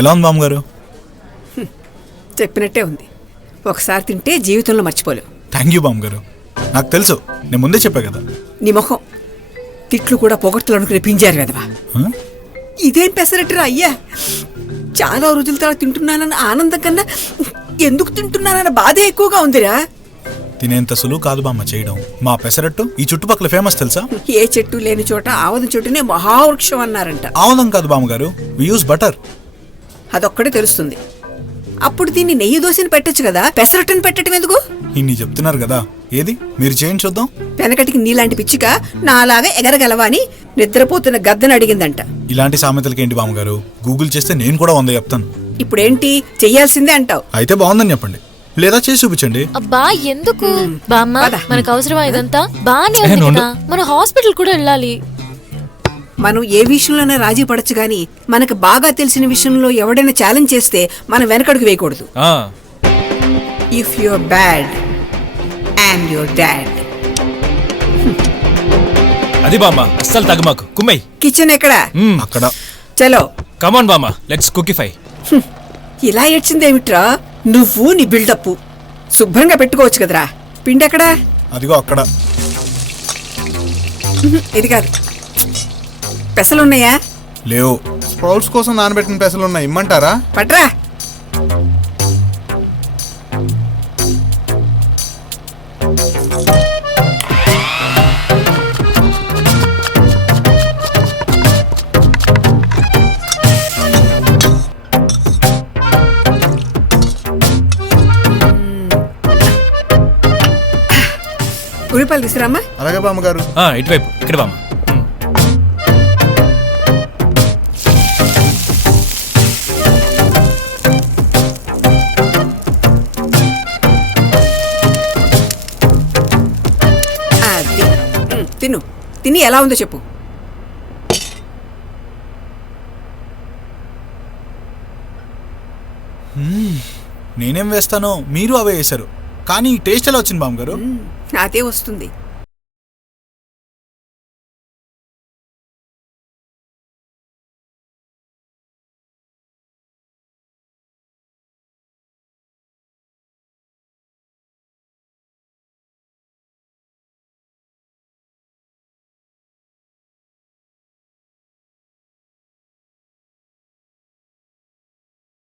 ఎలా ఉంది బామ్మగారు? చెప్పినట్టే ఉంది. ఒకసారి తింటే జీవితంలో మర్చిపోలేవు. థ్యాంక్ యూ బామ్మగారు. నాకు తెలుసు, నేను ముందే చెప్పా కదా. నీ మొహం తిట్లు కూడా పొగడ్తలు అనుకుని పింజారు కదవా. ఇదేం పెసరట్టురా అయ్యా. చాలా రోజుల తర్వాత తింటున్నానన్న ఆనందం కన్నా ఎందుకు తింటున్నానన్న బాధే ఎక్కువగా ఉందిరా. తినేంత సులువు కాదు బామ్మ చేయడం. మా పెసరట్టు ఈ చుట్టుపక్కల ఫేమస్ తెలుసా? ఏ చెట్టు లేని చోట ఆవదం చెట్టునే మహావృక్షం అన్నారంట. ఆవదం కాదు బామ్మగారు, వి యూస్ బటర్. అదొక్కడే తెలుస్తుంది. అప్పుడు దీన్ని నెయ్యి దోశని పెట్టచ్చు కదా, పెసరట్టుని పెట్టడం ఎందుకు? ఇన్ని చెప్తున్నారు కదా, ఏది మీరు చేయండి చూద్దాం. వెనకటికి నీలాంటి పిచ్చిక నాలాగా ఎగరగలవా అని నిద్రపోతున్న గద్దను అడిగిందంట. ఇలాంటి సామెతలకి ఏంటి బామ్మగారు? గూగుల్ చేస్తే నేను కూడా 100 చెప్తాను. ఇప్పుడేంటి చెయ్యాల్సిందే అంటావు? అయితే బాగుందని చెప్పండి, లేదా చేసి చూపించండి. అబ్బా ఎందుకు బామ్మ, మనకు అవసరమా ఇదంతా? బానే ఉంది కదా, మన హాస్పిటల్ కూడా వెళ్ళాలి. మనం ఏ విషయంలోనే రాజీ పడచ్చు గాని మనకు బాగా తెలిసిన విషయంలో ఎవడైనా ఛాలెంజ్ చేస్తే మనం వెనకడుగు వేయకూడదు. If you're bad and your dad. అది బామ్మ, అస్సలు తగ్గమాకు. కుమ్మై కిచెన్ ఎక్కడ? అక్కడ. చలో కమాన్ బామ్మ, లెట్స్ కుకిఫై. ఇలా ఏడ్చిందేమిట్రా నువ్వు? నీ బిల్డప్ శుభ్రంగా పెట్టుకోవచ్చు కదరా. పిండి ఎక్కడా? అదిగో అక్కడ. ఇది కాదు. పెసలున్నాయా? లేవు. స్ప్రౌట్స్ కోసం నానబెట్టిన పెసలు ఉన్నాయి, ఇమ్మంటారా? పట్రా. ఉల్లిపాయలు తీసుకురామ్మా. అలాగే బామ్మగారు. ఇటువైపు, ఇక్కడ బామ్మ. అది తిను. తిని ఎలా ఉందో చెప్పు. నేనేం వేస్తానో మీరు అవే వేశారు, కానీ టేస్ట్ ఎలా వచ్చింది బామ్మగారు? అదే వస్తుంది.